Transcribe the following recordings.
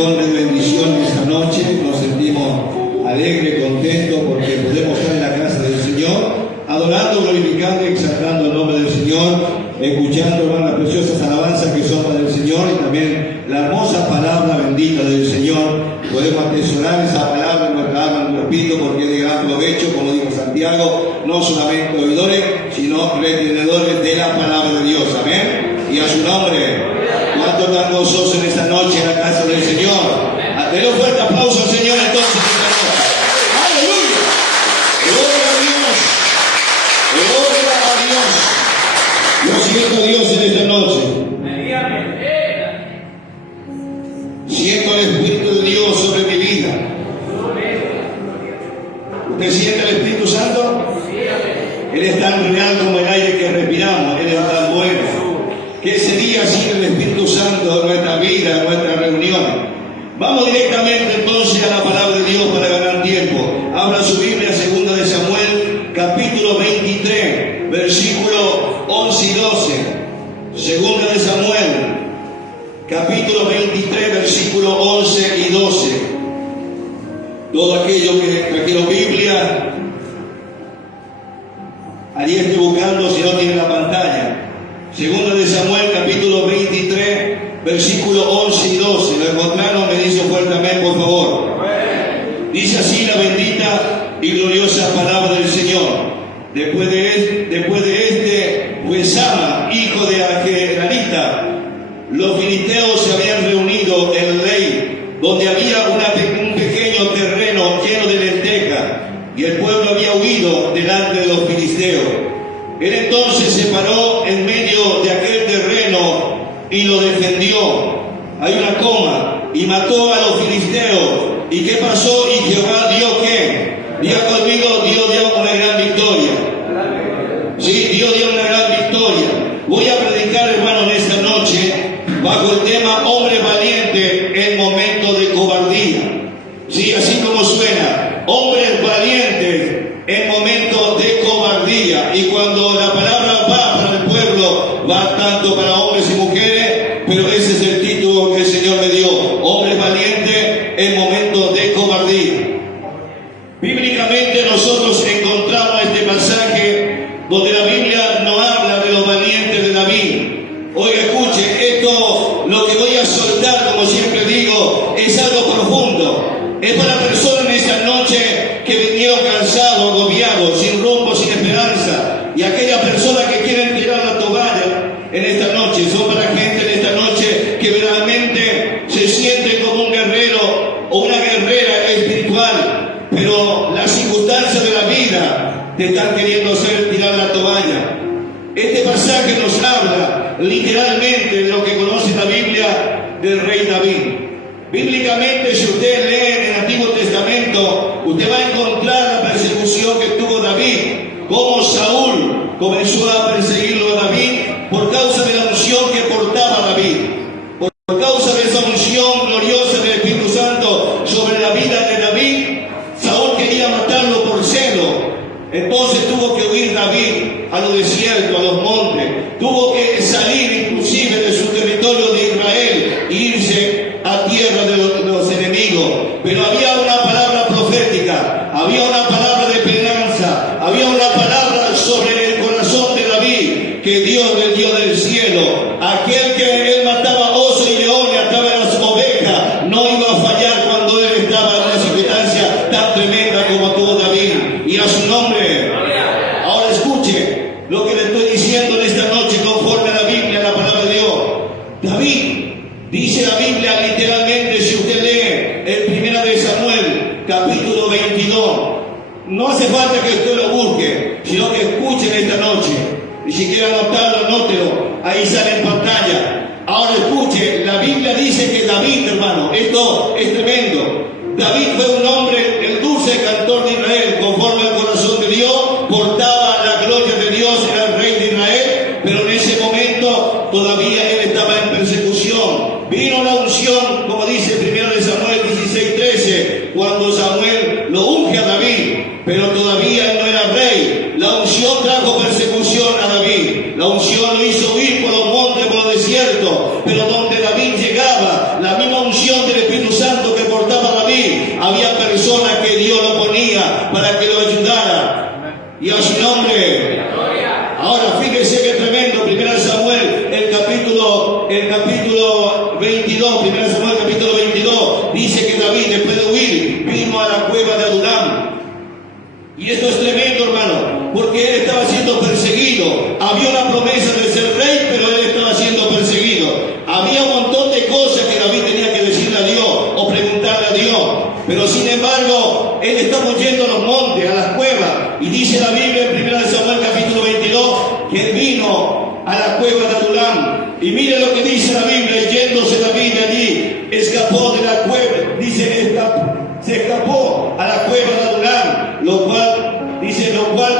infunde bendición esta noche. Nos sentimos alegres, contentos porque podemos estar en la casa del Señor, adorando, glorificando y exaltando el nombre del Señor, escuchando, hermano, las preciosas alabanzas que son para el Señor y también la hermosa palabra bendita del Señor. Podemos atesorar esa palabra en nuestra alma, en nuestro espíritu, porque es de gran provecho, como dijo Santiago, no solamente oidores, sino retenedores de la palabra de Dios. Amén. Y a su nombre. ¿Cuántos están gozosos en esta noche en la casa del Señor? Denle un fuerte aplauso al Señor entonces esta noche. ¡Aleluya! ¡Gloria a Dios! ¡Gloria a Dios! Yo siento a Dios en esta noche. Siento el Espíritu de Dios sobre mi vida. ¿Usted siente el Espíritu Santo? Él es tan real como el aire que respiramos. Él es tan bueno. Que ese día siga el Espíritu Santo en nuestra vida, en nuestra reunión. Vamos directamente entonces a la palabra de Dios para ganar tiempo. Abra su Biblia, 2 de Samuel, capítulo 23, versículo 11 y 12. 2 de Samuel, capítulo 23, versículo 11 y 12. Todo aquello que trajeron Biblia, allí estoy buscando si no tiene la pantalla. 2 de Samuel, capítulo 23, versículo 11 y 12. Los hermanos me dicen fuerte amén, por favor. Dice así la bendita y gloriosa palabra del Señor. Después de este, pues Sama, hijo de Argelalita, los filisteos se habían reunido en Ley, donde había un pequeño terreno lleno de lentejas, y el pueblo había huido delante de los filisteos. Él entonces se paró en medio de aquel terreno y lo defendió. Hay una coma. Y mató a los filisteos. ¿Y qué pasó? Y Jehová dio ¿qué? Diga conmigo, Dios dio una gran victoria. Sí, Dios dio una gran victoria. Voy a predicar, hermano, en esta noche bajo el tema hombre valiente en momento de cobardía. Sí, así como suena. Hombres valientes en momento de cobardía. Y cuando la palabra va para el pueblo, va tanto para hombres y mujeres, pero ese es el título que el Señor me dio: hombres valientes en momento de cobardía. Bíblicamente nosotros encontramos este pasaje donde la Biblia nos habla de los valientes de David. Oiga, escuche, esto, lo que voy a soltar, como siempre digo, es algo profundo. Es para personas en esta noche que vinieron cansados, agobiados, sin rumbo, sin esperanza. Y aquellas personas que quieren tirar la toalla en esta noche, son para gente en esta noche que verdaderamente se siente como un guerrero o una guerrera espiritual, pero las circunstancias de la vida te están queriendo hacer tirar la toalla. Este pasaje nos habla literalmente de lo que conoce la Biblia del rey David. Bíblicamente, si usted lee en el Antiguo Testamento, usted va a encontrar la persecución que tuvo David, cómo Saúl comenzó a perseguirlo a David por causa de la unción que portaba David, por causa de esa unción gloriosa del Espíritu Santo sobre la vida de David. Saúl quería matarlo por celo. Entonces tuvo que huir David a los desiertos, a los montes. Tuvo que salir inclusive de su territorio de Israel e irse a tierra de los enemigos. Pero había una palabra profética, había una palabra de esperanza, había una palabra sobre el corazón de David que Dios le dio del cielo. Aquel que él mataba osos y leones, ataba las ovejas, no iba a fallar cuando él estaba en una circunstancia tan tremenda como tuvo David. Y a su nombre. Ahora escuche lo que le estoy diciendo en esta noche conforme a la Biblia, la palabra de Dios. David, dice la Biblia literalmente, si usted lee el 1 de Samuel, capítulo 22, no hace falta que usted lo busque, sino que escuche en esta noche. Y si quiere anotarlo, anótelo, ahí sale en pantalla. Ahora escuche, la Biblia dice que David, hermano, esto es tremendo. David fue un hombre, el dulce cantor de Israel, conforme al corazón de Dios, portaba la gloria de Dios, era el rey de Israel, pero en ese momento todavía él estaba en persecución. Vino la unción, como dice 1 de Samuel 16:13, cuando Samuel lo unge a David, pero todavía él no era rey. La unción trajo persecución a David. La unción lo hizo huir por los montes, por los desiertos, pero donde David llegaba, la misma unción del Espíritu para que lo ayudara. Y a su nombre. Ahora fíjese que tremendo, 1 Samuel, el capítulo 22, 1 Samuel capítulo 22, dice que David, después de huir, vino a la cueva de Adulam. Y esto es tremendo, hermano, porque él estaba siendo perseguido. Había una promesa de ser rey, pero él estaba siendo perseguido. Había un montón de cosas que David tenía que decirle a Dios o preguntarle a Dios. Pero sin embargo, él estaba yendo a los montes, a las cuevas. Y dice la Biblia en 1 Samuel capítulo 22 que él vino a la cueva de Adulam. Y mire lo que dice la Biblia, yéndose David de allí, escapó de la cueva. Dice, se escapó a la cueva de Adulam, lo cual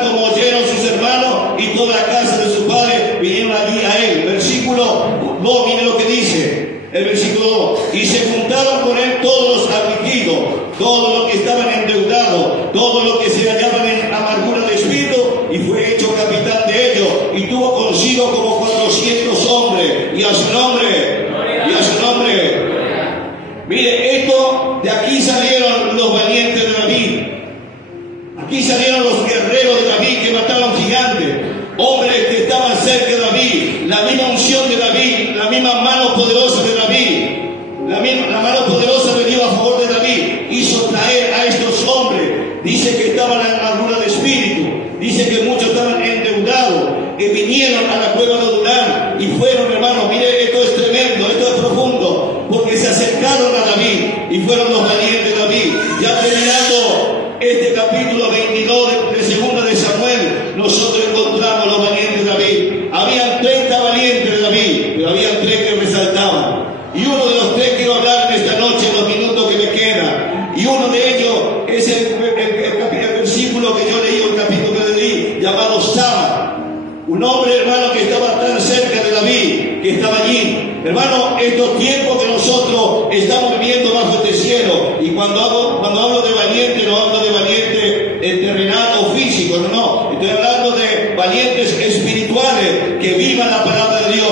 como oyeron sus hermanos y toda la casa de su padre vinieron allí a él. Versículo 2, mire lo que dice, el versículo 2, y se juntaron con él todos los afligidos, todos los que estaban endeudados, todos los que se hallaban en amargura de espíritu, y fue hecho capitán de ellos, y tuvo consigo como 400 hombres, y a su nombre, Mire, de aquí salieron los valientes de David. Aquí salieron los guerreros de David que mataron gigantes. Hombres que estaban cerca de David. La misma unción de David, la misma mano poderosa de David. La mano poderosa de Dios a favor de David hizo traer a estos hombres. Dice que estaban en amargura de espíritu. Dice que muchos estaban endeudados. Que vinieron a la cueva de Adulam y fueron, hermanos, mire, esto es tremendo, esto es profundo, porque se acercaron a David y fueron los valientes de David. Ya terminando este capítulo 22 de segunda de Samuel, nosotros encontramos los valientes de David. Habían 30 valientes de David, pero habían 3 que resaltaban. Y uno de los 3 quiero hablar esta noche, en los minutos que me quedan. Y uno de ellos es el versículo que yo leí, el capítulo que leí, llamado Sama. Un hombre, hermano, que estaba tan cerca de David, que estaba allí. Hermano, estos tiempos que nosotros estamos viviendo bajo este cielo, y cuando hablo de valiente, no hablo de valiente terrenal o físico, no, estoy hablando de valientes espirituales, que vivan la palabra de Dios,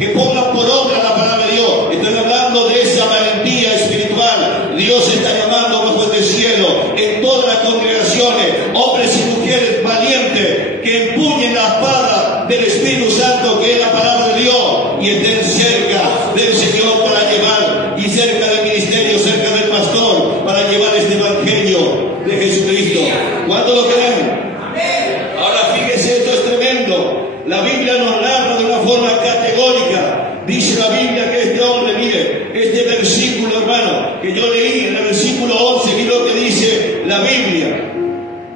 que pongan por obra la palabra de Dios. Estoy hablando de esa valentía espiritual. Dios está llamando bajo este cielo, en todas las congregaciones, hombres y mujeres valientes, que empuñen la espada del Espíritu Santo, que es la palabra de Dios, y estén cerca del Señor para llevar, y cerca del ministerio, cerca del pastor, para llevar este evangelio de Jesucristo. ¿Cuántos lo creen? Ahora fíjese, esto es tremendo. La Biblia nos narra de una forma categórica. Dice la Biblia que este hombre, mire, este versículo, hermano, que yo leí en el versículo 11, mire lo que dice la Biblia.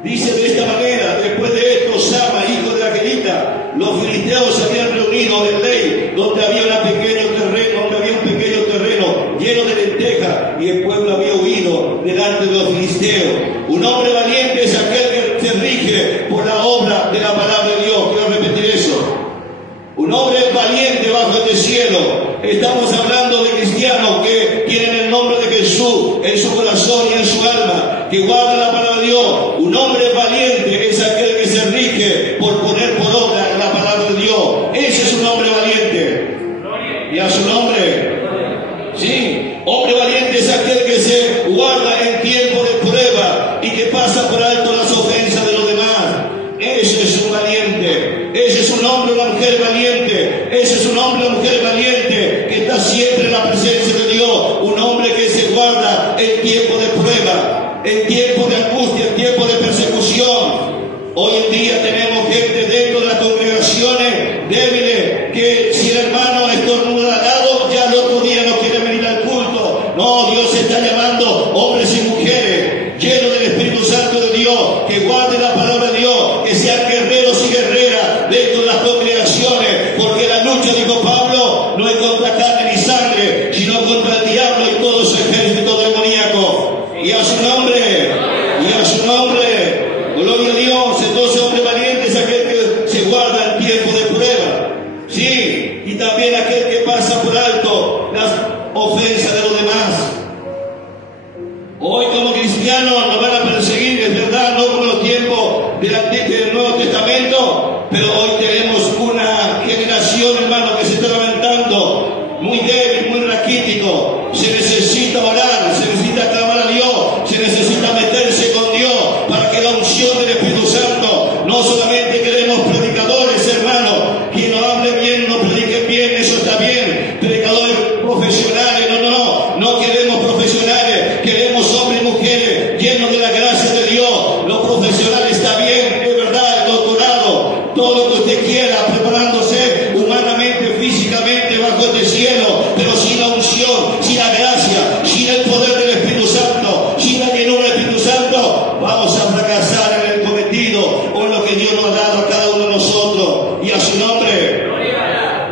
Dice de esta manera: después de esto, Sama, hijo de Agelita, los filisteos se habían reunido en Ley, donde había un pequeño terreno lleno de lentejas, y el pueblo había huido delante de los filisteos. Un hombre valiente es aquel que se rige por la obra de la palabra de Dios. Quiero repetir eso. Un hombre valiente bajo este cielo. Estamos hablando de cristianos que tienen el nombre de Jesús en su corazón y en su alma, que guardan la palabra de Dios. Un hombre valiente es aquel que se rige por poner por obra la palabra de Dios. Ese es un hombre valiente. Y a su nombre. Sí, hombre valiente es aquel que se guarda en tiempo de prueba y que pasa por alto las ofensas de los demás. Ese es un valiente. Ese es un hombre o una mujer valiente. Ese es un hombre o una mujer valiente que está siempre en la presencia de Dios. Un hombre que se guarda en tiempo de prueba, en tiempo de angustia, en tiempo de persecución. Hoy en día tenemos gente dentro de las congregaciones débiles que si el hermano estornuda al lado, ya el otro día no quiere venir al culto. No, Dios está llamando hombres y mujeres llenos del Espíritu Santo de Dios, que guarden la palabra de Dios, que sean guerreros y guerreras dentro de las congregaciones, porque la lucha, dijo Pablo, no es contra carne ni sangre, sino contra el diablo y todo su ejército demoníaco. Y a su nombre, gloria a Dios. Entonces, hombre valiente es aquel que se guarda en tiempo de prueba, sí, y también aquel que pasa por alto las ofensas de los demás. Hoy como cristianos nos van a perseguir, es verdad, no como los tiempos del Nuevo Testamento, pero hoy tenemos una generación, hermano, que se está levantando muy débil, muy raquítico. Se necesita orar, se necesita clamar a Dios, se necesita meterse con Dios. profesionales, queremos hombres y mujeres llenos de la gracia de Dios. Lo profesional está bien, es verdad, el doctorado, todo lo que usted quiera, preparándose humanamente, físicamente, bajo este cielo, pero sin la unción, sin la gracia, sin el poder del Espíritu Santo, sin la llenura del Espíritu Santo, vamos a fracasar en el cometido o en lo que Dios nos ha dado a cada uno de nosotros. Y a su nombre.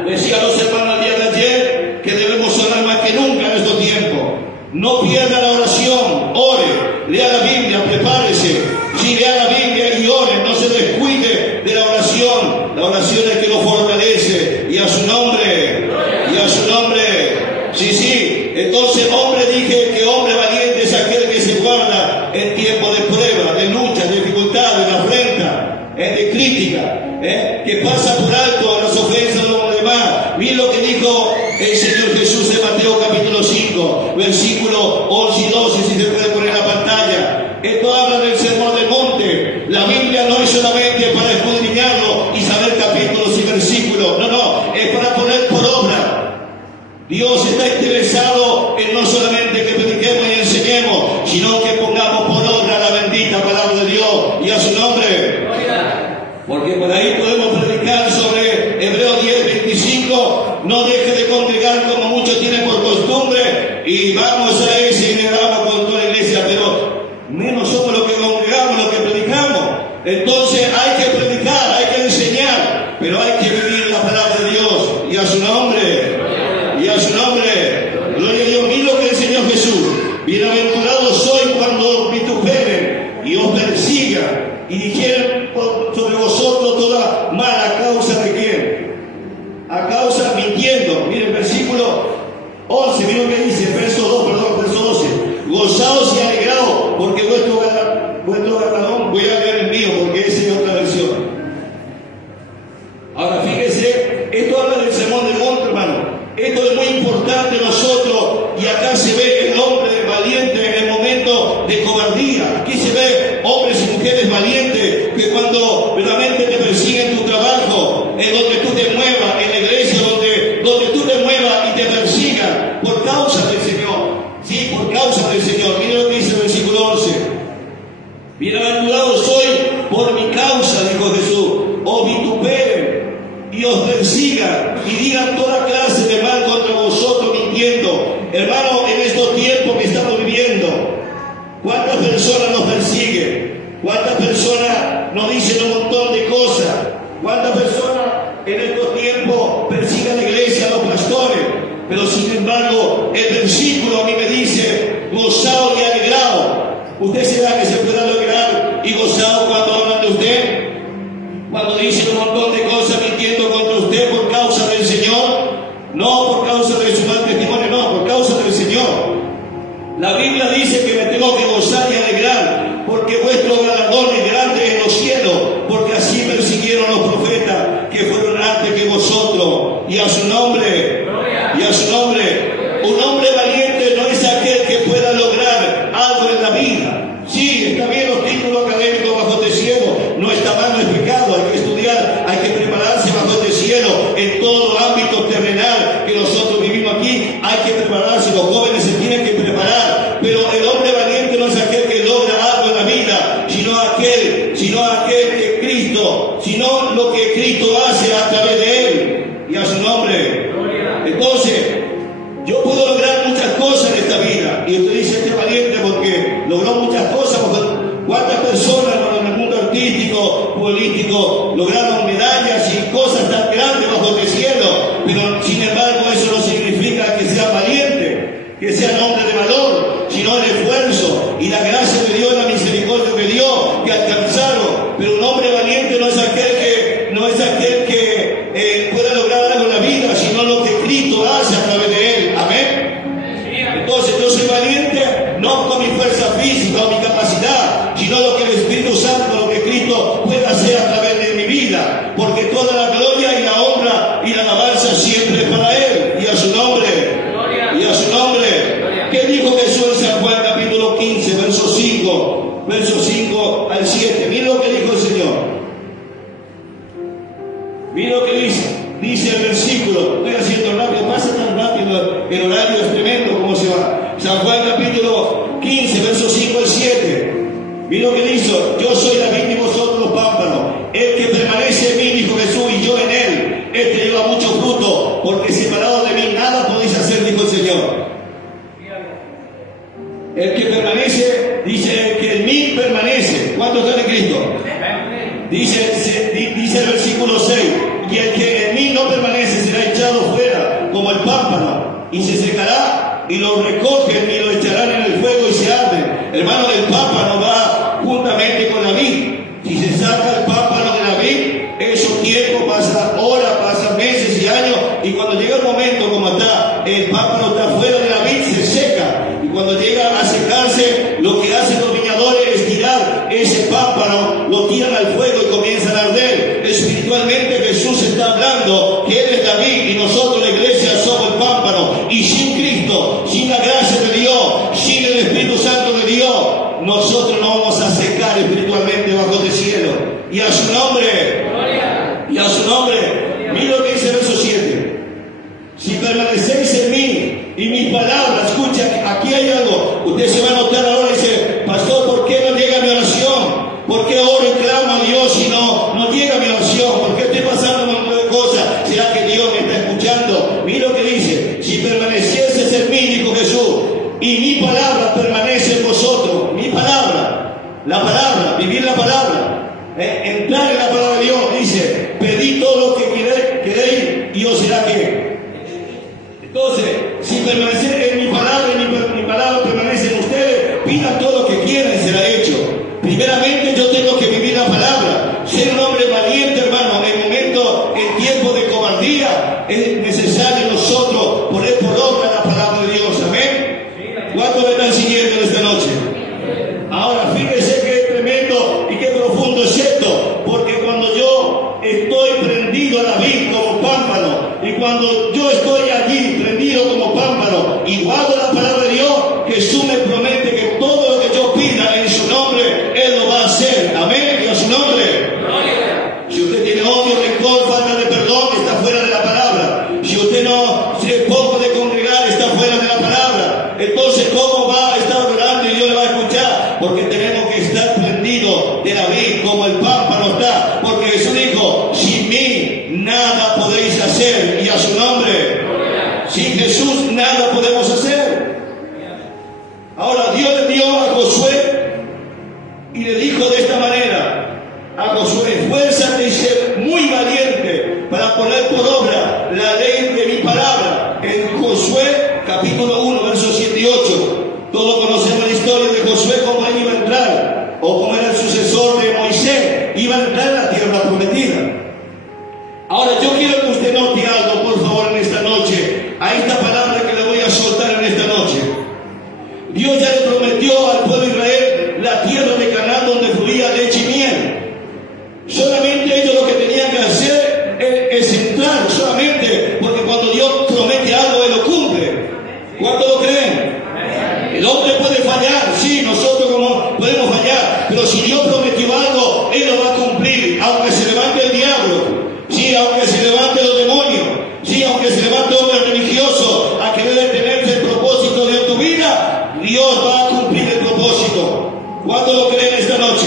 Decía a los hermanos el día de ayer que debemos orar más que nunca en estos tiempos. No pierda la oración, ore, lea la Biblia, prepárese. Sí, lea la Biblia y ore, no se descuide de la oración. La oración es que lo fortalece. Y a su nombre, y a su nombre. Sí. Entonces, hombre, dije que hombre valiente es aquel que se guarda en tiempo de prueba, de lucha, de dificultad, de afrenta, de crítica, que pasa por alto las ofensas de los demás. Miren lo que dijo el Señor Jesús en Mateo capítulo 5, versículo 11 y 12, si se puede poner en la pantalla. Esto habla del sermón del monte. La Biblia no es solamente para escudriñarlo y saber capítulos y versículos. No, es para poner por obra. Dios está interesado en no solamente que prediquemos y enseñemos, sino que pongamos por obra la bendita palabra de Dios y a su nombre. Porque por ahí podemos predicar sobre Hebreos 10:25, no deje de congregar como muchos tienen por costumbre, y vamos a ese y le damos con toda la iglesia, pero menos somos los que congregamos, los que predicamos. Entonces hay que predicar, hay que enseñar, pero hay que vivir la palabra de Dios y a su nombre. Y a su nombre, gloria a Dios. Mira lo que enseñó Jesús. Bienaventurados sois cuando vituperen y os persigan y dijeren sobre vosotros toda mala causa de quién. A causa mintiendo. Miren, versículo 11, miren lo que dice, verso 12. Gozaos y alegraos, porque vuestro galardón, voy a leer el mío, porque esa es otra versión. Ahora fíjese, esto habla del sermón del monte, hermano. Esto es muy importante nosotros, y acá se ve el hombre valiente en el momento de cobardía. Aquí se ve hombres y mujeres valientes que cuando realmente te persiguen tu trabajo, en donde tú te muevas, en la iglesia, donde tú te muevas y te persigan por causa del Señor. Sí, por causa del Señor. Mira lo que dice el versículo 11. Bienaventurados soy por mi causa, dijo Jesús, os vituperen y os persigan y digan toda clase de mal contra vosotros mintiendo. Hermano, en estos tiempos que estamos viviendo, ¿cuántas personas nos persiguen? ¿Cuántas personas nos dicen un montón de cosas? ¿Cuántas personas en estos tiempos persiguen a la iglesia, a los pastores? Pero sin embargo, el versículo a mí me dice, gozaos y alegraos. ¿Usted será que se pueda alegrar y gozaos cuando hablan de usted? Cuando dicen un montón de cosas mintiendo contra usted por causa del Señor, no por causa de su mal testimonio, no, por causa del Señor. La Biblia dice que me tengo que gozar y alegrar, porque vuestro galardón es grande en los cielos, porque así persiguieron los profetas que fueron antes que vosotros. Y a su nombre, y a su nombre. Un hombre valiente no es aquel que pueda lograr algo en la vida. Sí, está bien los títulos académicos bajo este cielo, no está mal, no es pecado, hay que estudiar, hay que prepararse bajo este cielo, en todo ámbito terrenal que nosotros vivimos aquí, hay que prepararse, los jóvenes se tienen que preparar, pero el hombre valiente no es aquel que logra algo en la vida, sino aquel que Cristo, sino lo que Cristo hace a través de él, y a su nombre. Entonces, yo puedo lograr muchas cosas en esta vida, y usted dice este valiente porque logró muchas cosas. ¿Cuántas personas en el mundo artístico, político, lograron medallas y cosas tan grandes bajo el cielo? Pero sin embargo eso no significa que sean valientes, que sean hombres de valor, sino el esfuerzo y la gracia de Dios, la misericordia de Dios que alcanzaron. Pero un hombre valiente no es aquel que pueda lograr algo en la vida, sino lo que Cristo hace a través de él. Amén. Entonces yo soy valiente no con mi fuerza física o mi capacidad, sino lo que el Espíritu Santo, lo que Cristo puede hacer a través de mi vida, porque toda la gloria y la honra y la alabanza siempre es para él, y a su nombre, y a su nombre. ¿Qué dijo Jesús en San Juan capítulo 15, verso 5 al 7? Mira lo que dijo el Señor. Mira lo que dice el versículo. Estoy haciendo rápido, pasa tan rápido, el horario es tremendo como se va. San Juan capítulo capítulo 15, versos 5 al 7. Mira lo que dice: yo soy la vid y vosotros los pámpanos. El que permanece en mí, dijo Jesús, y yo en él, este lleva mucho fruto, porque separado de mí nada podéis hacer, dijo el Señor. El que permanece, dice, el que en mí permanece. ¿Cuántos están en Cristo? Dice el versículo 6, y el que en mí no permanece será echado fuera como el pámpano, y se secará, y lo recogen y lo echarán en el fuego y se arden. Hermano, el pámpano va juntamente con la vid. Si se saca el pámpano de la vid, eso tiempo, pasa horas, pasan meses y años, y cuando llega el momento, como está, el pámpano está fuera de la vid, se seca. Y cuando llega a secarse, lo que hacen los viñadores es tirar ese pámpano, lo tiran al fuego y comienzan a arder. Espiritualmente Jesús está hablando que Él es la vid y nosotros, la iglesia, somos el pámpano. Y sin Cristo, sin la gracia de Dios, sin el Espíritu Santo de Dios, nosotros no vamos a secar espiritualmente bajo el cielo. Y a su nombre, y a su nombre, mira lo que dice el verso 7. Si permanecéis en mí y mis palabras, escucha, aquí hay algo. Usted se va a notar ahora y dice: pastor, ¿por qué no llega mi oración? ¿Por qué oro y clamo a Dios y no llega mi oración? ¿Por qué estoy pasando un montón de cosas? ¿Será que Dios me está escuchando? Mira lo que dice: si permanecieses en mí, dijo Jesús, y mi palabra permanece en vosotros. Mi palabra, la palabra, vivir la palabra, entrar en la palabra de Dios. Dice: pedid todo lo que queréis y os será que. Entonces, si permanece en mi palabra y mi palabra permanece en ustedes, pidan todo lo que quieran y será hecho. Primeramente yo tengo que vivir la palabra, ser un hombre valiente, hermano. En tiempo de cobardía es necesario nosotros poner por obra la palabra de Dios. Amén. ¿Cuántos me están siguiendo esta noche? Ahora fíjense qué tremendo y qué profundo es esto, porque cuando yo estoy prendido a la vid como pámpano, y cuando yo estoy allí prendido como pámpano y guardo la palabra de Dios, Jesús me promete que todo lo que yo pida en su nombre, Él lo va a hacer. Amén. Y a su nombre. Si usted tiene odio, rencor, falta de perdón, está fuera de la palabra. Si usted no se poco de congregar, está fuera de la palabra. Entonces, ¿cómo va a estar orando y Dios le va a escuchar? Porque tenemos que estar prendidos de la vid como el pámpano está. Porque Jesús dijo: sin mí nada podéis hacer. Y a su nombre. Sin Jesús nada podemos hacer. Ahora Dios le dio a Josué y le dijo de esta manera a Josué: esfuérzate y sé muy valiente para poner por obra la ley de mi palabra. En Josué capítulo 1, versos 7 y 8. Todos conocemos la historia de Josué, cómo él iba a entrar, o cómo era el sucesor de Moisés, iba a entrar a la tierra prometida. Ahora yo quiero que usted note algo, por favor, en esta noche, a esta palabra que le voy a soltar en esta noche. Dios ya le prometió al pueblo de Israel la tierra de Canaán, donde fluía leche y miel. Solamente ellos lo que tenían que hacer es entrar, solamente, porque cuando Dios promete algo, Él lo cumple. ¿Cuántos lo creen? El hombre puede fallar, sí, nosotros como podemos fallar, pero si Dios prometió algo, Él lo va a cumplir, aunque se levante el diablo, sí, aunque se levante los demonios, sí, aunque se levante hombres religiosos a querer detenerse el propósito de tu vida, Dios va a cumplir el propósito. ¿Cuántos lo creen esta noche?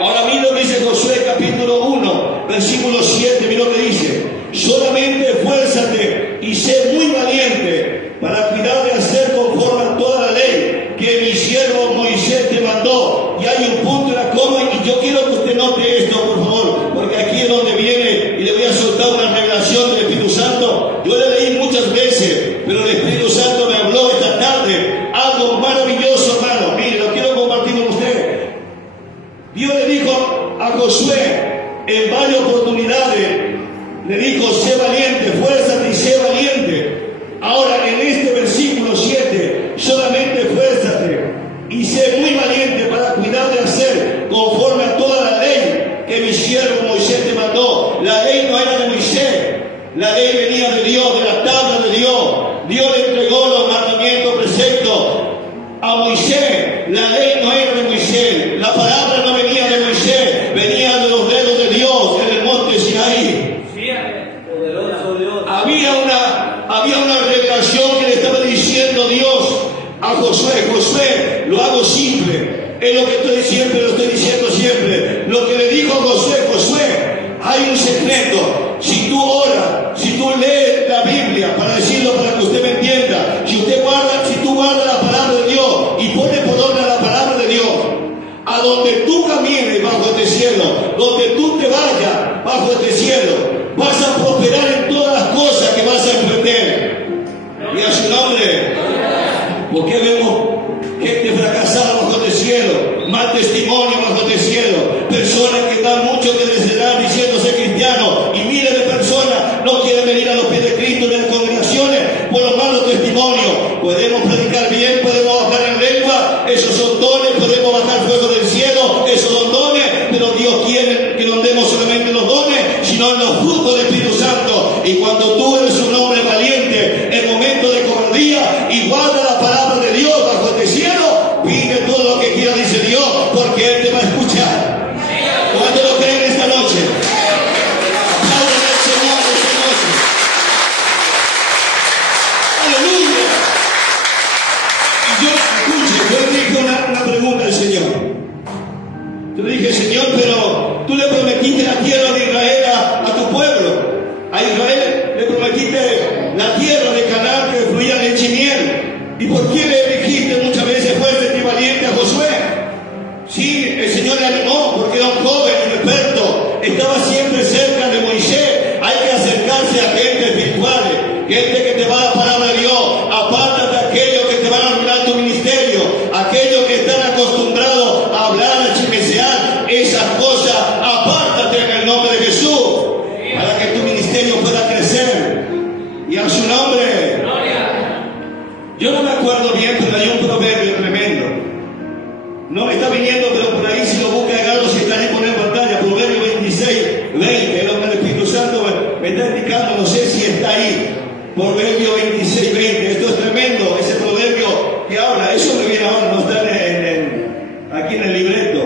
Ahora mira lo que dice Josué capítulo 1, versículo 7, mira lo que dice: solamente esfuérzate y sé muy valiente para cuidar de hacer conforme a toda la ley que mi siervo Moisés te mandó. Y hay un punto en la coma, y yo quiero que usted note esto, por favor, porque aquí es donde viene, y le voy a soltar una revelación del Espíritu Santo. Yo le leí muchas veces, pero el Espíritu Santo me habló esta tarde algo maravilloso, hermano. Mire, lo quiero compartir con usted. Dios le dijo a Josué en varias oportunidades, le dijo: sé valiente, esfuérzate y sé valiente. Ahora, Josué. Josué, lo hago simple. Es lo que lo estoy diciendo siempre. Lo que le dijo Josué, Josué, hay un secreto. Si tú oras, si tú lees la Biblia, para decirlo para que usted me entienda, si tú guardas la palabra de Dios y pones por obra la palabra de Dios, a donde tú camines bajo este cielo, donde tú te vayas bajo este cielo, vas a prosperar en todas las cosas que vas a emprender. Y a su nombre, porque vemos gente fracasada bajo este cielo, mal testimonio bajo este cielo, personas que dan mucho que desear diciéndose cristianos, y miles de personas no quieren venir a los pies de Cristo en las congregaciones por los malos testimonios. Podemos predicar bien, podemos bajar en lengua, esos son dones, podemos bajar fuego del cielo, esos son dones, pero Dios quiere que no andemos solamente en los dones, sino en los frutos del Espíritu Santo. Y cuando tú eres un hombre valiente en momento de cobardía y guarda la palabra de Dios bajo este cielo, pide todo lo que quiera, dice Dios, porque Él te va a escuchar. ¿Cuánto lo creen esta noche? Aplaudan al Señor esta noche. ¡Aleluya! Y yo le dije una pregunta al Señor. Yo le dije, Señor, pero tú le prometiste la tierra de Israel a tu pueblo. A Israel le prometiste la tierra de Canaán que fluía leche y miel. ¿Y por qué le dijiste muchas veces fuerte y valiente a Josué? Sí, el Señor le animó porque era un joven, un experto, estaba siempre cerca de Moisés. Hay que acercarse a gente espiritual, gente que te va a dar palabra de Dios. Apártate de aquellos que te van a arruinar tu ministerio, aquellos que están acostumbrados a hablar, a chismear, esas cosas, apártate en el nombre de Jesús, para que tu ministerio pueda crecer. Y a su nombre. Yo no me acuerdo bien, pero hay un proverbio tremendo. No me está viniendo, pero por ahí si lo busca de Galo, si está ahí por en pantalla, Proverbio 26, 20, es lo que el Espíritu Santo me está indicando, no sé si está ahí. Proverbio 26, 20, esto es tremendo, ese proverbio que habla, eso me viene ahora, no está aquí en el libreto.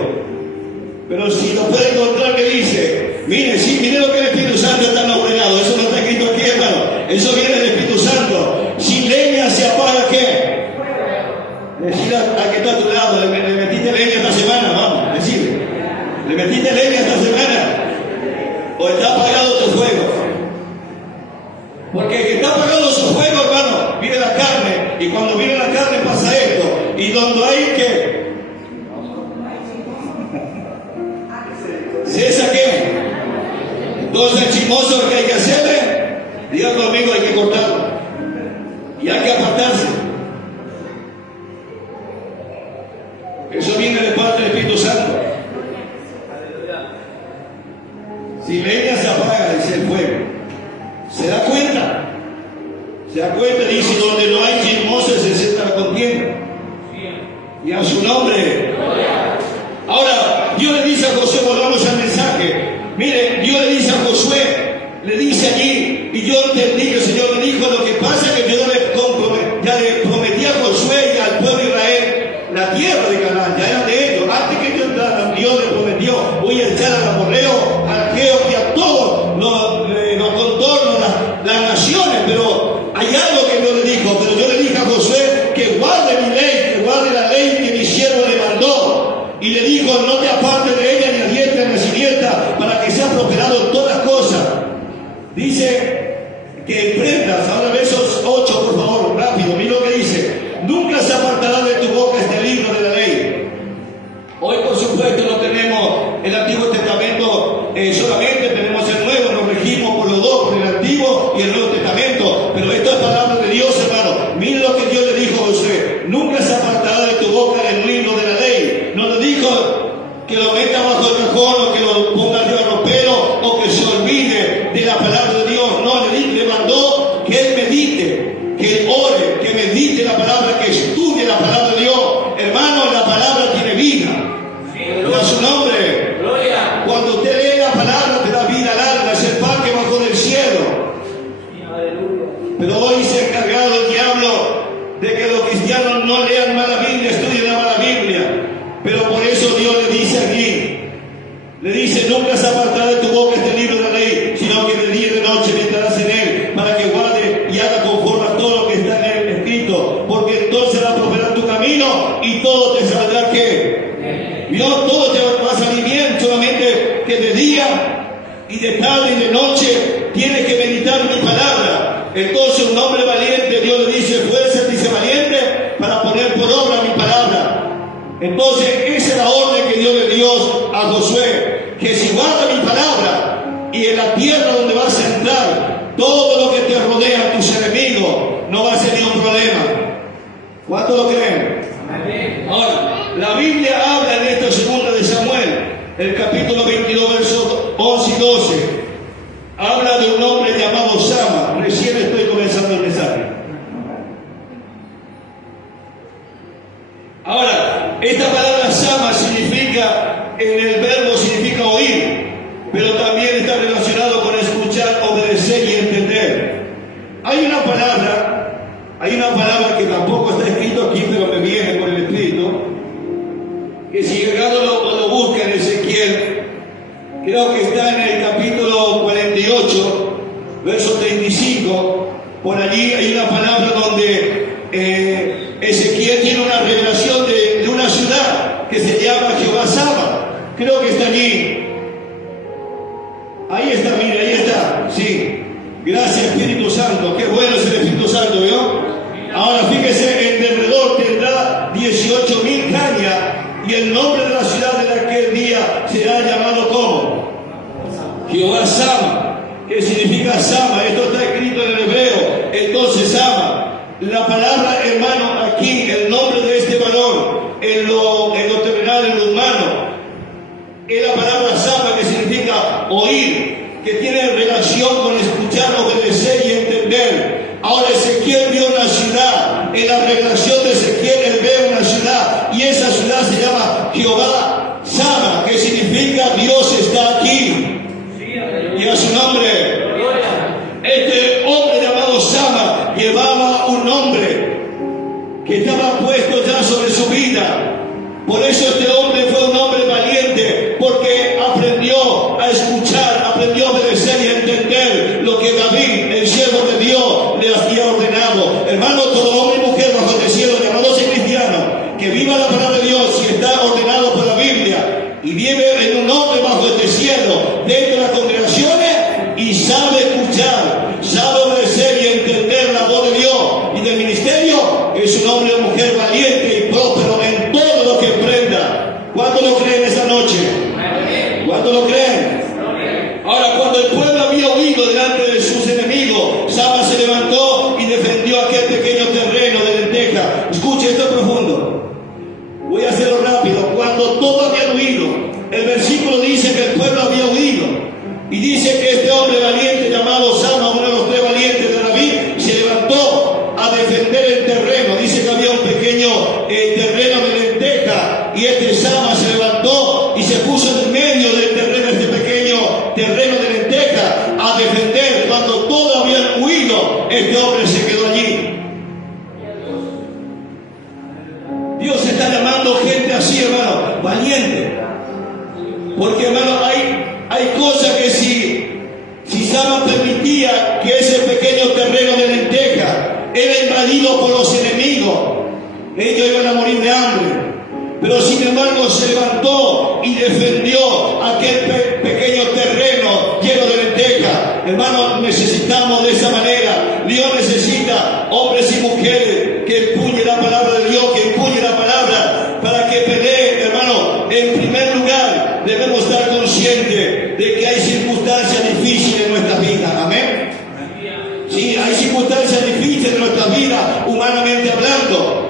Pero si lo puede encontrar, que dice, mire, sí, mire lo que el Espíritu Santo está ordenado, eso no está escrito aquí, hermano, eso viene del Espíritu Santo. Sin leña se apaga, ¿qué? Decir a que está a tu lado, le metiste leña esta semana, vamos, decirle, le metiste leña esta semana, o está apagado tu fuego. Porque el que está apagado su fuego, hermano, viene la carne, y cuando viene la carne pasa esto, y donde hay que ¿cesa qué? Entonces el chismoso, lo que hay que hacerle, diga conmigo, hay que cortarlo, y hay que apartarse. Eso viene de parte del Espíritu Santo. Si leña se apaga, dice el fuego. ¿Se da cuenta? Se da cuenta, dice, donde no hay chismosos se sienta la contienda. Y a su nombre. Ahora, Dios le dice a Josué, volvamos al mensaje. Mire, Dios le dice a Josué, le dice allí, y yo entendí que el Señor me dijo, lo que pasa es que yo ya le prometí a Josué y al pueblo de Israel la tierra de Canaán, ya era de ellos. Antes que yo entrara, Dios le prometió, voy a echar al amorreo, al arqueo y a todos los contornos, las naciones, pero hay algo que Dios le dijo, pero yo le dije a Josué que guarde mi ley, que guarde la ley que mi siervo le mandó, y le dijo, no te apartes de ella ni a diestra ni a siniestra, para que sea prosperado en todas cosas. Dice que emprendas, ahora versos 8, por favor, rápido, mira lo que dice, nunca se apartará de tu boca este libro de la ley. Hoy, por supuesto, no tenemos el Antiguo Testamento solamente, tenemos el Nuevo, nos regimos por los dos, por el Antiguo y el Nuevo Testamento, pero esto es palabra de Dios, hermano. Mira lo que Dios le dijo a Josué, nunca se apartará de tu boca el libro de la ley. No le dijo que lo meta bajo el cajón o que lo ponga arriba de los pelos o que se olvide de la palabra de Dios. No, le mandó que él medite, que él ore, que medite la palabra, que estudie la palabra de Dios. Hermano, la palabra tiene vida. A su nombre. Cuando usted lee la palabra te da vida larga, es el pan que bajó del cielo. Pero hoy se ha encargado el diablo de que los cristianos no lean más la Biblia, estudien más la Biblia. Pero por eso Dios le dice aquí, y todo te saldrá ¿qué? No, todo te va a salir bien, solamente que de día y de tarde y de noche tienes que meditar mi palabra. Entonces un hombre valiente, Dios le dice, fuerza, dice valiente, para poner por obra mi palabra. Entonces esa es la orden que Dios le dio a Josué, que si guarda mi palabra y en la tierra donde vas a entrar, todo lo que te rodea, tus enemigos, no va a ser ningún problema. ¿Cuántos lo creen? Ahora, la Biblia habla en esta segunda de Samuel, el capítulo 22, versos 11 y 12, habla de un hombre llamado Sama. Recién estoy comenzando el mensaje. Ahora, esta palabra Sama significa, en el verbo significa oír, pero también está relacionado con escuchar, obedecer y entender. Hay una palabra que tampoco está escrito aquí, pero me viene por el Espíritu, que si llegado lo busca en Ezequiel, creo que está en el capítulo 48, verso 35, por allí hay una palabra donde Ezequiel tiene una revelación de una ciudad que se llama Jehová Sama. Creo que está allí. Ahí está, mire, ahí está, sí. Gracias Espíritu Santo, qué bueno es el Espíritu Santo, ¿vio? Ahora fíjese, en derredor tendrá 18.000 cañas y el nombre de la ciudad en aquel día será llamado como Jehová Sama, que significa Sama. Esto está escrito en el hebreo. Entonces Sama, la palabra hermano aquí, el nombre de este varón en lo terrenal, en lo humano, es la palabra Sama, que significa oír, que tiene relación con escuchar, obedecer y entender. Ahora Ezequiel vio una ciudad, en la revelación de Ezequiel él ve una ciudad, y esa ciudad se llama Jehová Sama, que significa Dios está aquí. Y a su nombre. Este hombre llamado Sama llevaba un nombre que estaba puesto ya sobre su vida. Por eso este hombre fue un hombre valiente, porque aprendió a escuchar, aprendió a obedecer y a entender lo que David, el siervo de Dios, le había ordenado. Hermano, todo hombre y mujer bajo el cielo, llamándose cristiano, que viva la palabra de Dios y está ordenado por la Biblia, y vive en un hombre bajo este cielo, dentro de las congregaciones, y sabe escuchar, sabe obedecer y entender la voz de Dios y del ministerio, es un hombre o mujer valiente y próspero en todo lo que emprenda. ¿Cuántos lo creen esta noche? ¿Cuántos lo creen? Ahora, cuando el pueblo había huido delante de sus enemigos, Sama se levantó y defendió aquel pequeño terreno de lenteja. Escuche, esto es profundo. Voy a hacerlo rápido. Cuando todos habían huido, el versículo dice que el pueblo había huido. Y dice que este hombre valiente llamado Sama, uno de los 3 valientes de David, se levantó a defender el terreno. Dice que había un pequeño terreno de lenteja, y este Sama se levantó y se puso en medio del terreno, este pequeño terreno de lenteja, a defender. Cuando todos habían huido, este hombre se quedó allí. Dios está llamando gente así, hermano, valiente. Porque, hermano, hay cosas que si Sama permitía que ese pequeño terreno de lenteja era invadido por los enemigos, ellos iban a morir de hambre. Pero sin embargo se levantó y defendió aquel pequeño terreno lleno de lenteja. Hermano, necesitamos de esa manera. Dios necesita hombres y mujeres que empuñen la palabra de Dios, que empuñen la palabra para que peleen. Hermano, en primer lugar debemos estar conscientes de que hay circunstancias difíciles en nuestras vidas. Amén. Sí, hay circunstancias difíciles en nuestras vidas, humanamente hablando.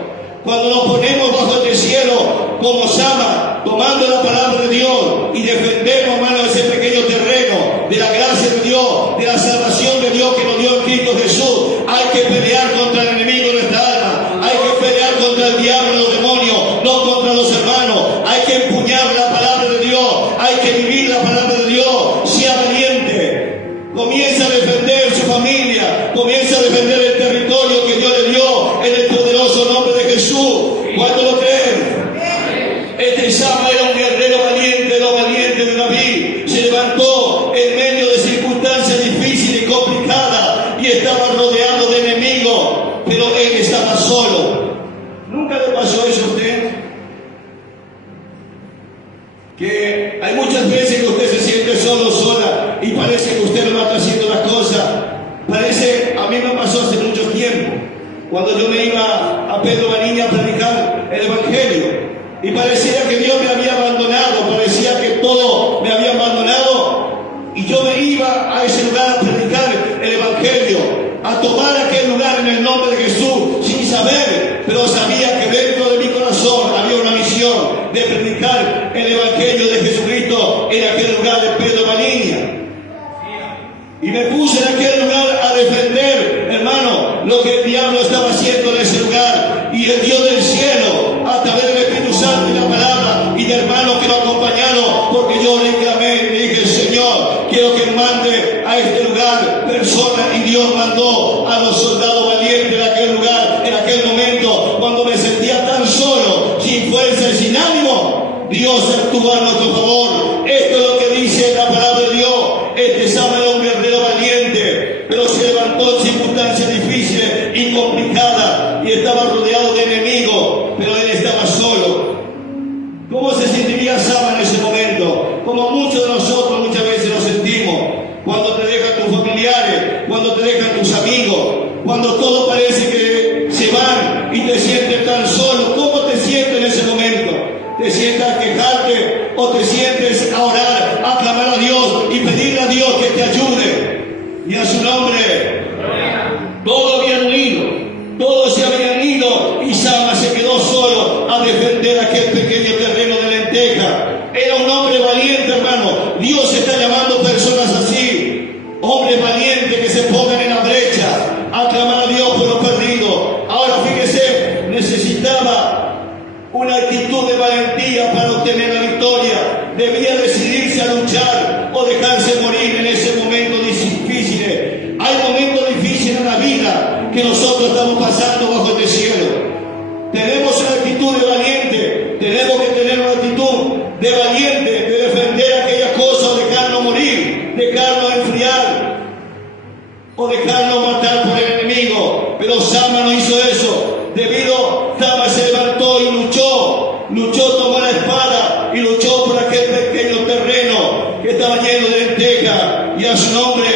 Cuando nos ponemos bajo este cielo como Sama, tomando la palabra de Dios y defendemos, hermano, ese pequeño terreno de la gracia de Dios, de la salvación de Dios que nos dio en Cristo Jesús, hay que pelear contra el enemigo de nuestra alma, hay que pelear contra el diablo y los demonios, no contra los hermanos. Hay que empuñar la palabra de Dios, hay que vivir la palabra de Dios. Sea valiente, comienza a defender su familia, comienza a defender el territorio que Dios le dio en el poderoso nombre de Jesús. ¿Cuántos lo creen? Este Sama era un guerrero valiente, los valientes de David. Se levantó en medio de circunstancias difíciles y complicadas y estaba rodeado de enemigos, pero él estaba solo. ¿Nunca le pasó eso a usted? muchas veces que usted se siente solo, sola, y parece que usted no está haciendo las cosas. Parece, a mí me pasó hace mucho tiempo, cuando yo me iba a Pedro Bariña a predicar el Evangelio, y parecía que Dios me había abandonado, parecía que todo me había abandonado, y yo me iba a ese lugar a predicar el Evangelio, a tomar aquel lugar en el nombre de Jesús, sin saber, pero sabía que dentro de mi corazón había una misión de predicar el Evangelio de Jesucristo en aquel lugar de Pedro Bariña. Y me puse en aquel lugar a defender, hermano, lo que el diablo estaba haciendo en ese lugar. Y el Dios del cielo, a través del Espíritu Santo y la palabra, y de hermanos que lo acompañaron, porque yo le clamé y le dije, Señor, quiero que mande a este lugar personas. Y Dios mandó a los soldados valientes en aquel lugar, en aquel momento, cuando me sentía tan solo, sin fuerza y sin ánimo. Dios actuó a nuestro favor. Esto es lo que dice la palabra de Dios. Este sábado era un guerrero valiente, pero se levantó en circunstancias difíciles y complicadas, y estaba rodeado de enemigos, pero él estaba solo. ¿Cómo se sentiría Sama en ese momento? Como muchos de nosotros muchas veces nos sentimos, cuando te dejan tus familiares, cuando te dejan tus amigos, cuando todo parece que se van y te sientes tan solo. ¿Cómo te sientes en ese momento? ¿Te sientas a quejarte o te sientes a orar, a clamar a Dios y pedirle a Dios que te ayude? Y a su nombre, todos habían unido, todos se habían ido, y Sama se quedó solo a defender aquel pequeño terreno de lenteja. Era un hombre valiente, hermano. Dios está llamando personas así, hombres valientes que se pongan en la brecha a clamar a Dios por los perdidos. Ahora fíjese, necesitaba una actitud de valentía para obtener la victoria. Debía decidirse a luchar o dejarse morir en ese momento difícil. Hay momentos difíciles en la vida que nosotros estamos pasando bajo este cielo. Tenemos una actitud de valiente, tenemos que tener una actitud de valiente, de defender aquellas cosas, o dejarnos morir, dejarnos enfriar, o dejarnos matar por el enemigo. Pero Sama no hizo eso. Sama se levantó y luchó, tomó la espada y luchó por aquel pequeño terreno que estaba lleno de lenteja. Y a su nombre,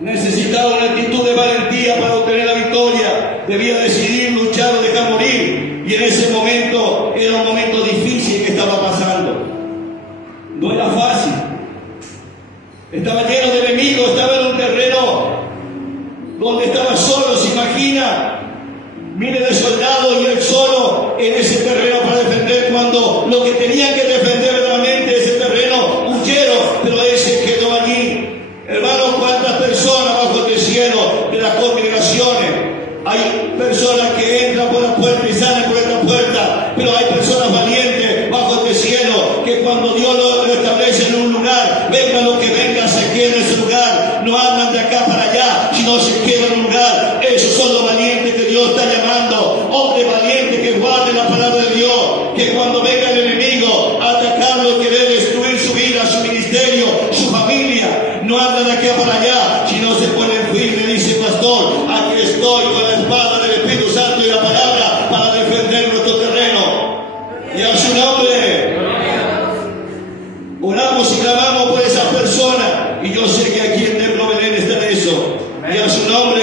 necesitaba una actitud de valentía para obtener la victoria. Debía decidir luchar o dejar morir. Y en ese momento era un momento difícil que estaba pasando. No era fácil. Estaba lleno de enemigos, estaba en un terreno donde estaba solo. Se imagina, miles de soldados y él solo en ese terreno para defender, cuando lo que tenían que defender verdaderamente ese terreno huyeron, pero él se quedó allí. Hermanos, cuántas personas bajo este cielo de las congregaciones. Hay personas que entran por la puerta y salen por esta puerta, pero hay personas valientes bajo este cielo que cuando Dios lo establece en un lugar, venga lo que venga, se queda en ese lugar. No andan de acá para allá, sino se quedan en un lugar. Esos son los valientes que Dios está llamando. Hombres valientes que guarden la palabra de Dios, que cuando venga el enemigo a atacarlo, querer destruir su vida, su ministerio, su familia, no andan de acá para allá, sino se ponen firmes. Dice pastor, aquí estoy con la espada del Espíritu Santo y la palabra para defender nuestro terreno. Y a su nombre oramos y clamamos por esas personas. Y yo sé que aquí en Templo Belén está eso. Y a su nombre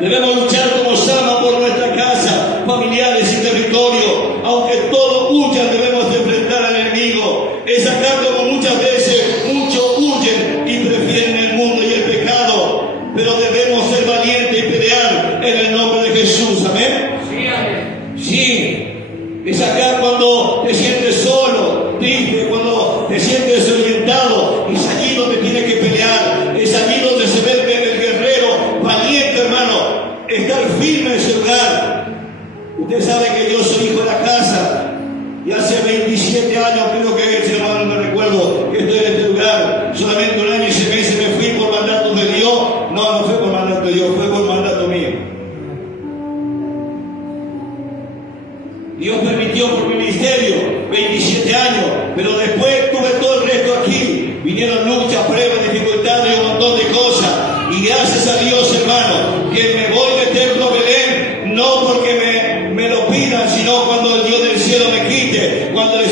debemos luchar como Sama por nuestra casa, familiares y territorio. Aunque todos huyan, debemos enfrentar al enemigo. Es acá como muchas veces muchos huyen y prefieren el mundo y el pecado. Pero debemos ser valientes y pelear en el nombre de Jesús. Amén. Sí. Es acá cuando te sientes solo, triste, cuando te sientes desorientado. Es allí donde tienes que pelear. Es allí donde se ve el guerrero valiente, hermano. Estar firme en ese lugar. Usted sabe que yo soy hijo de la casa. Y hace 27 años, creo que es, hermano, no me recuerdo, que estoy en este lugar. Solamente un año y 6 meses me fui por mandato de Dios. No fue por mandato de Dios, fue por mandato mío. Dios permitió por mi ministerio 27 años, pero después tuve todo el resto aquí. Vinieron luchas, pruebas, dificultades y un montón de cosas. Y gracias a Dios, hermano, que me voy de Templo Belén, no porque me lo pidan, sino cuando el Dios del cielo me quite, cuando el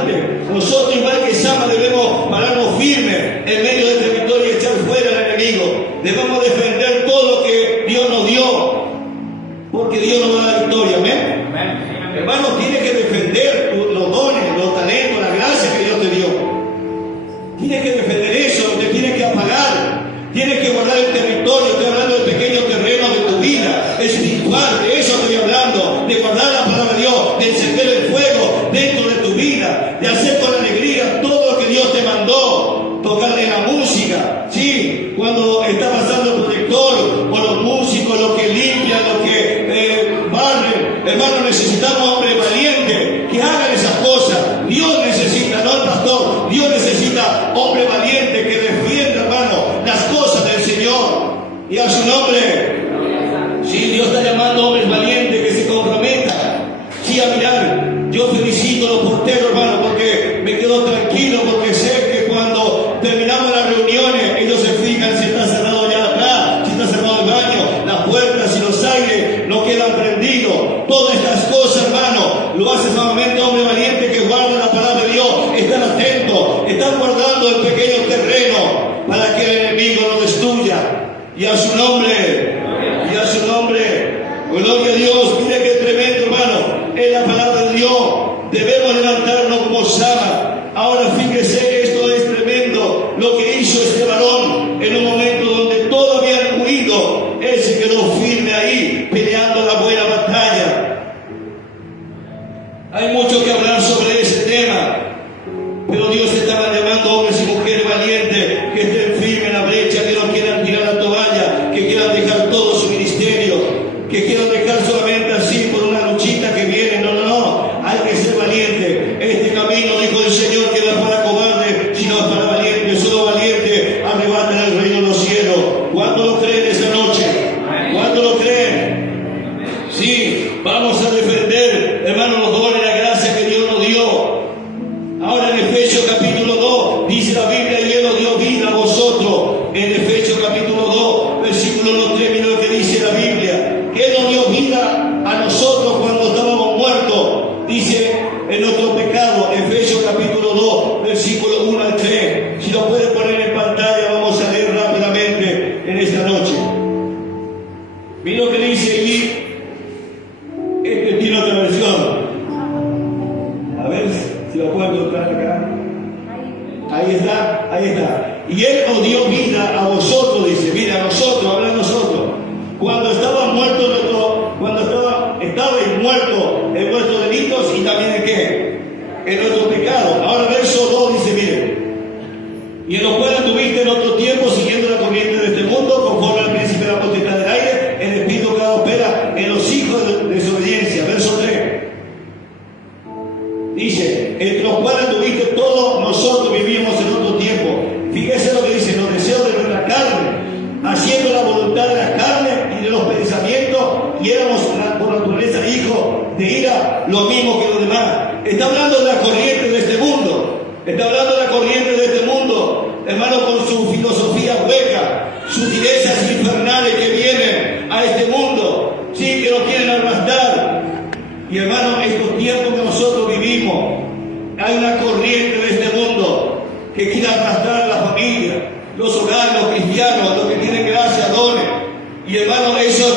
importante. Nosotros, igual que Sama, debemos pararnos firmes en medio del territorio y echar fuera al enemigo. Debemos defender todo lo que Dios nos dio, porque Dios nos da la victoria. Amén. Hermanos, tienes que defender los dones, los talentos, la gracia que Dios te dio. Tienes que defender eso, no te tienes que apagar. Tienes que guardar el territorio. Estoy hablando del pequeño terreno de tu vida espiritual, de eso estoy hablando, de guardar la palabra de Dios, de encender el fuego dentro de tu vida, de hacer con alegría todo lo que Dios te mandó, tocarle la música, ¿sí? Cuando está pasando el protector, o los músicos, los que limpian, los que barren, hermano, necesitamos hombres valientes que hagan esas cosas. Dios necesita, no el pastor, Dios necesita hombres valientes que defiendan, hermano, las cosas del Señor. Y a su nombre. Sí, Dios está llamando a hombres valientes que se comprometan. Sí, a mirar. Yo felicito a los porteros, hermano, porque me quedo tranquilo, porque sé que cuando terminamos las reuniones, ellos se fijan si está cerrado ya atrás, si está cerrado el baño, las puertas y los aires no quedan prendidos. Todas estas cosas, hermano, lo hace solamente hombre valiente que guarda la palabra de Dios. Están atentos, están guardando el pequeño terreno para que el enemigo no destruya. Y a su nombre, y a su nombre, gloria a Dios. Mire qué tremendo, hermano, es la palabra de Dios. Debemos levantarnos como Sama. Ahora fíjese, esto es tremendo, lo que hizo este varón en un momento donde todos habían huido. Él se quedó firme ahí, peleando la buena batalla. Hay mucho que hablar sobre ese tema, pero Dios estaba llamando hombres y mujeres valientes que estén firmes en la brecha, que no quieran tirar la toalla, que quieran dejar todo su ministerio, que quieran dejar solamente así por una luchita que viene. No, no, no, hay que ser valiente. Este camino, dijo el Señor, que no es para cobarde, sino es para valientes. Solo valientes arrebatan el reino de los cielos. ¿Cuánto lo creen esa noche? ¿Cuánto lo creen? Sí, vamos a defender, hermanos, los dones, la gracia que Dios nos dio. Ahora en Efesios capítulo 2, dice la Biblia, y Él os dio vida a vosotros. En Efesios capítulo 2, versículo 3, mira lo que dice la Biblia, que Él nos dio vida a nosotros cuando estábamos muertos. Dice, en nuestro pecado, Efesios capítulo 2, versículo 1 al 3. Si lo puede poner en pantalla, vamos a leer rápidamente en esta noche. Mira lo que dice allí. Este tiene otra versión. A ver si lo puedo encontrar acá. Ahí está, ahí está. Y Él os dio vida a vosotros, dice, vida a nosotros, habla de nosotros. Cuando estaban muertos, estabais muertos en vuestros delitos y también en qué? En nuestro pecado. Ahora verso 2 dice, miren, y en los cuales tuviste en otro tiempo siguiendo la corriente de este mundo, conforme al príncipe de la potestad del aire, el espíritu que opera en los hijos de desobediencia. Verso 3. Dice, entre los cuales tuviste todos nosotros vivimos en otro tiempo. Fíjese lo que dice, los deseos de nuestra carne, haciendo la voluntad de la carne y de los pensamientos, y éramos por naturaleza hijos de ira, lo mismo que los demás. Está hablando de la corriente de este mundo. Está hablando de la corriente de este mundo, hermano, con su filosofía hueca, sutilezas infernales que vienen a este mundo, sí, que nos quieren arrastrar. Y hermano, estos tiempos que nosotros vivimos, hay una corriente de este mundo que quiere arrastrar a la familia, los hogares, los cristianos, los que tienen gracia, dones. Y hermano, eso es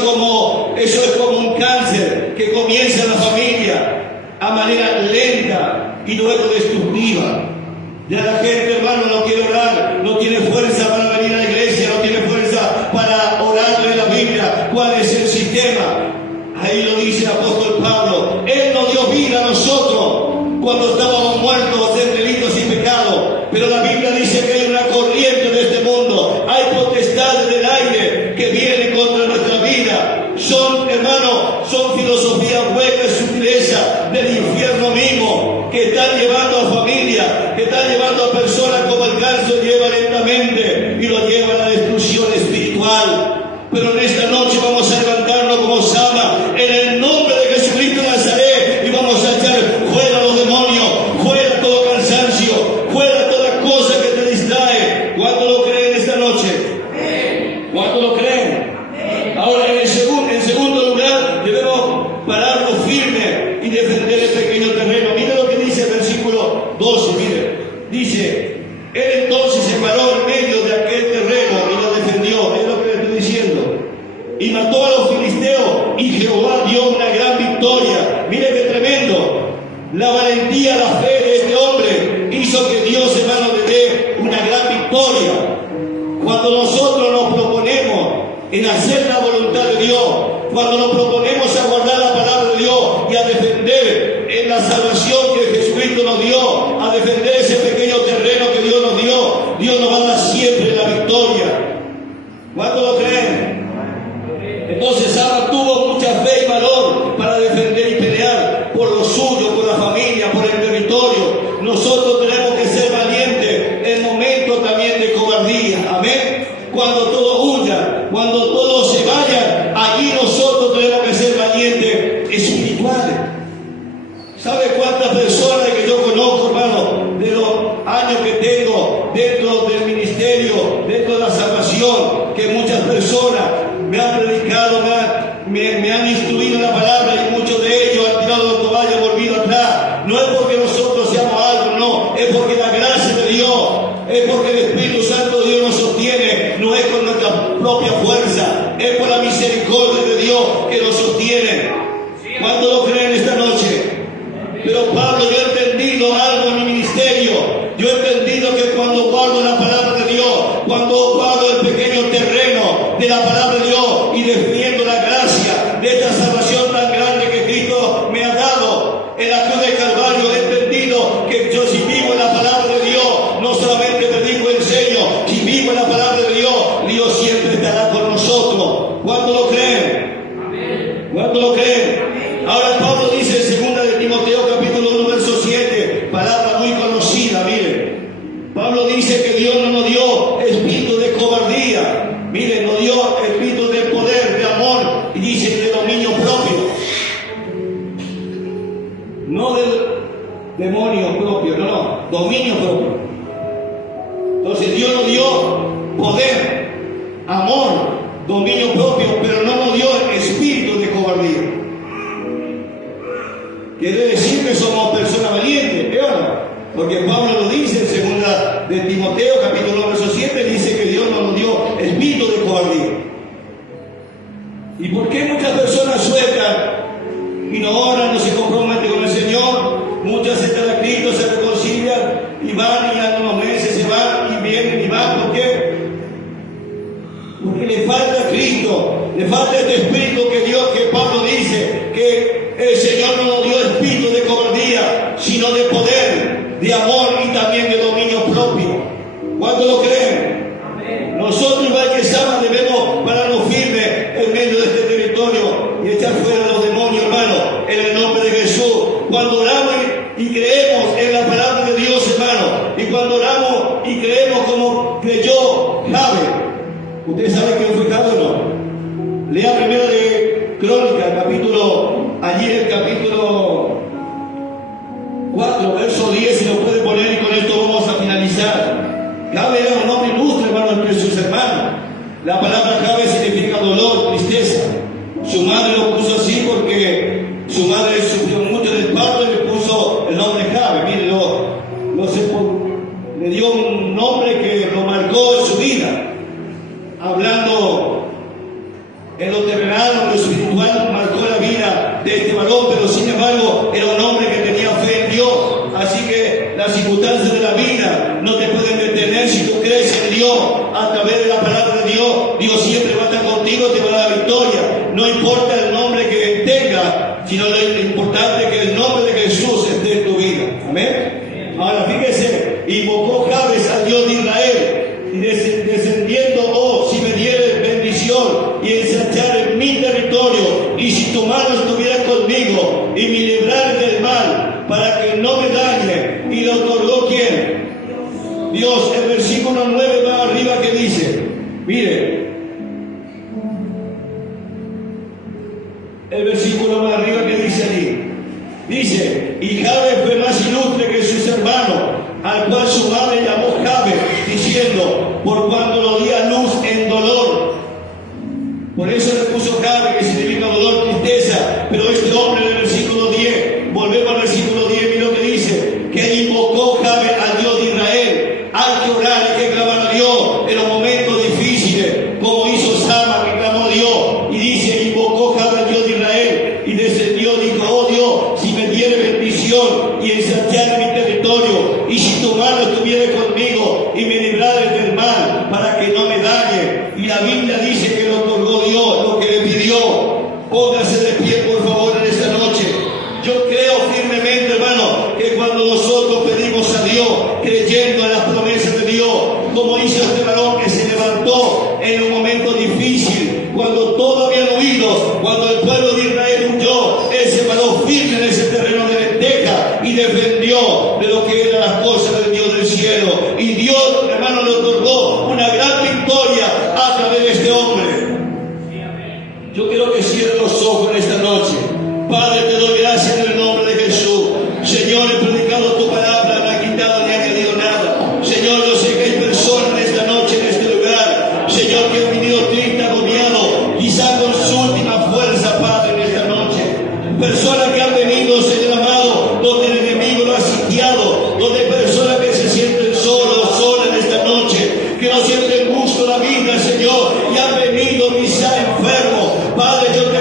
como un cáncer que comienza en la familia a manera lenta y luego destructiva. Ya la gente, hermano, no quiere orar, no tiene fuerza para venir a la iglesia, no tiene fuerza para orar en la Biblia. ¿Cuál es el sistema? Ahí lo dice el apóstol Pablo. Él nos dio vida a nosotros cuando estábamos muertos en delitos y pecados. Pero la Biblia dice que hay una corriente de este mundo. Hay potestades del aire que vienen contra nuestra vida. Son, hermano, son filosofías huecas y sutileza del infierno mismo que están llevando a familias, que están llevando a personas como el cáncer lleva lentamente y lo lleva a la destrucción espiritual. Pero en esta noche vamos a levantarnos como Sama en el nombre de Jesucristo de Nazaret y vamos a echar fuera los demonios, fuera todo cansancio, fuera toda cosa La valentía, la fe de este hombre hizo que Dios, hermano, le dé una gran victoria. Cuando nosotros nos proponemos en hacer la voluntad de Dios, cuando nos proponemos a guardar la palabra de Dios y a defender en la salvación que Jesucristo nos dio, a defender ese pequeño terreno que Dios nos dio, Dios nos va a dar siempre la victoria. ¿Cuánto lo creen? Entonces Sara tuvo mucha fe y valor para defender y pelear por lo suyo, por la familia, por el territorio. Nosotros tenemos que ser valientes en momentos también de cobardía. Amén. Cuando todos huyan, cuando todos se vayan, allí nosotros tenemos que ser valientes espirituales. ¿Sabe cuántas personas que yo conozco, hermano, de los años que tengo dentro del ministerio, dentro de la salvación, que muchas personas me han predicado, me han instruido en la palabra y muchos de ellos han tirado la toalla y volvido atrás? No es porque nosotros seamos algo, no, es porque la gracia de Dios, es porque el Espíritu Santo de Dios nos sostiene, no es con nuestra propia fuerza, es por la misericordia de Dios que nos sostiene. ¿Cuánto lo creen esta noche? Pero Pablo, yo he entendido algo en mi ministerio. Yo he entendido que cuando guardo la palabra de Dios, cuando guardo el pequeño terreno de la palabra de Dios y defiendo la gracia de esta salvación tan grande que Cristo me ha dado en la cruz del Calvario, he entendido que yo, si vivo en la palabra de Dios, no solamente predico y enseño, si vivo en la palabra de Dios, Dios siempre estará con nosotros. ¿Cuánto lo creen? ¿Cuánto lo creen? Ahora Pablo dice en 2 de Timoteo capítulo 1 verso 7, palabra muy conocida, miren. Pablo dice que Dios no nos dio espíritu de cobardía, miren, nos dio espíritu de poder, de amor, y dice de dominio propio. No del demonio propio, no, dominio propio. Entonces Dios nos dio poder, amor, dominio propio, pero no nos dio espíritu de cobardía. Quiere decir que somos personas valientes, ¿qué onda? Porque Pablo lo dice en 2 de Timoteo, capítulo 1, verso 7, dice que Dios nos dio espíritu de cobardía. ¿Y por qué muchas personas sueltan y no oran, no se comprometen con el Señor? Muchas aceptan a Cristo, se reconcilian y van y a unos meses se van y vienen y van. ¿Por qué? Porque le falta a Cristo, le falta este espíritu que Dios, que Pablo dice que el Señor no nos dio espíritu de cobardía, sino de poder, de amor y también de dominio propio. ¿Cuánto lo creen? Amén. Nosotros, igual que Sama, debemos pararnos firmes en medio de este territorio y echar fuera a los demonios, hermano, en el nombre de Jesús. Cuando oramos y creemos en la palabra de Dios, hermano, y cuando oramos y creemos como creyó Jabe. ¿Ustedes saben quién fue Jabe o no? Lea primero de Crónica, allí el capítulo 4, verso 10, si lo puede poner, y con esto vamos a finalizar. Jabe era un hombre ilustre, hermano, entre sus hermanos. La palabra Jabe significa dolor, tristeza. Su madre lo puso así porque su madre sufrió mucho del parto y le puso el nombre Jabe. Mire, le dio un nombre que lo marcó en su vida. Hablando en lo terrenal, en lo espiritual, marcó la vida de este varón, pero sin embargo era un hombre que tenía fe en Dios. Así que las circunstancias de la vida no te pueden detener si tú crees en Dios. A través de la palabra de Dios, Dios siempre va a estar contigo, te va a dar la victoria. No importa el nombre que tenga, sino lo importante es que el nombre de Jesús esté en tu vida. Amén. Ahora fíjese, invocó Jabes al Dios de Israel, y descendiendo, oh, si me dieres bendición y ensanchar en mi territorio, y si tu mano estuviera conmigo y me librares del mal, para que no me dañe. Y lo otorgó ¿quién? Dios. El versículo 9 va arriba que dice, mire, el versículo más arriba que dice allí, dice, y Jabe fue más ilustre que sus hermanos, al cual su madre llamó Jabe, diciendo, por cuanto lo di a luz en dolor. Por eso le puso Jabe, que significa dolor, tristeza. Pero este hombre, en el versículo 10, volvemos al versículo 10, mira lo que dice, que invocó Jabe al Dios de Israel. Hay que orar, hay que clamar a Dios en los momentos difíciles, como hizo Sama, que clamó a Dios. Y dice, invocó Jabe al Dios de Israel, y descendió, dijo, oh Dios, si me diere bendición defendió de lo que eran las cosas del Dios del cielo. Y Dios, hermano, le otorgó una gran victoria a través de este hombre. Yo quiero que cierre los ojos en esta noche. Padre, te doy gracias en el nombre de Jesús. Señor, he predicado tu palabra, no he quitado ni he añadido nada. Señor, yo sé que hay personas en esta noche, en este lugar, Señor, que han venido triste, agobiado, quizá con su última fuerza, Padre, en esta noche. Personas que han venido, Señor amado, donde el enemigo lo ha sitiado, donde hay personas que se sienten solos, solas en esta noche, que no sienten gusto la vida, Señor, y han venido quizá enfermos. Padre, yo